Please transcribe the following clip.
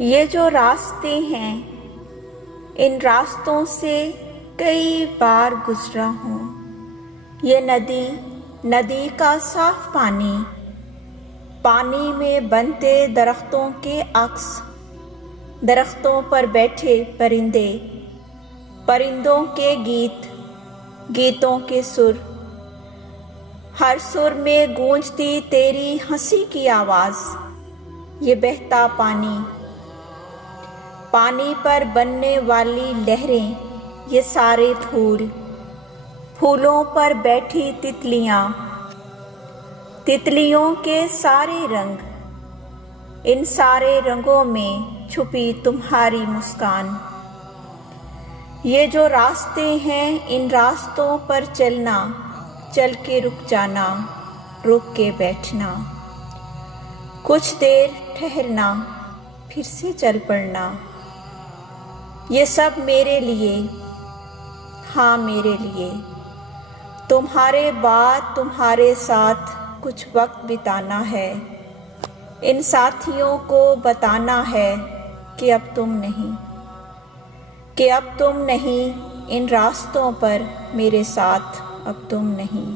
ये जो रास्ते हैं, इन रास्तों से कई बार गुजरा हूँ। ये नदी का साफ पानी, पानी में बनते दरख्तों के अक्स, दरख्तों पर बैठे परिंदे, परिंदों के गीत, गीतों के सुर, हर सुर में गूंजती तेरी हंसी की आवाज़। ये बहता पानी, पानी पर बनने वाली लहरें, ये सारे फूल, फूलों पर बैठी तितलियाँ, तितलियों के सारे रंग, इन सारे रंगों में छुपी तुम्हारी मुस्कान। ये जो रास्ते हैं, इन रास्तों पर चलना, चल के रुक जाना, रुक के बैठना, कुछ देर ठहरना, फिर से चल पड़ना। ये सब मेरे लिए, हाँ मेरे लिए, तुम्हारे बाद तुम्हारे साथ कुछ वक्त बिताना है। इन साथियों को बताना है कि अब तुम नहीं, कि अब तुम नहीं, इन रास्तों पर मेरे साथ अब तुम नहीं।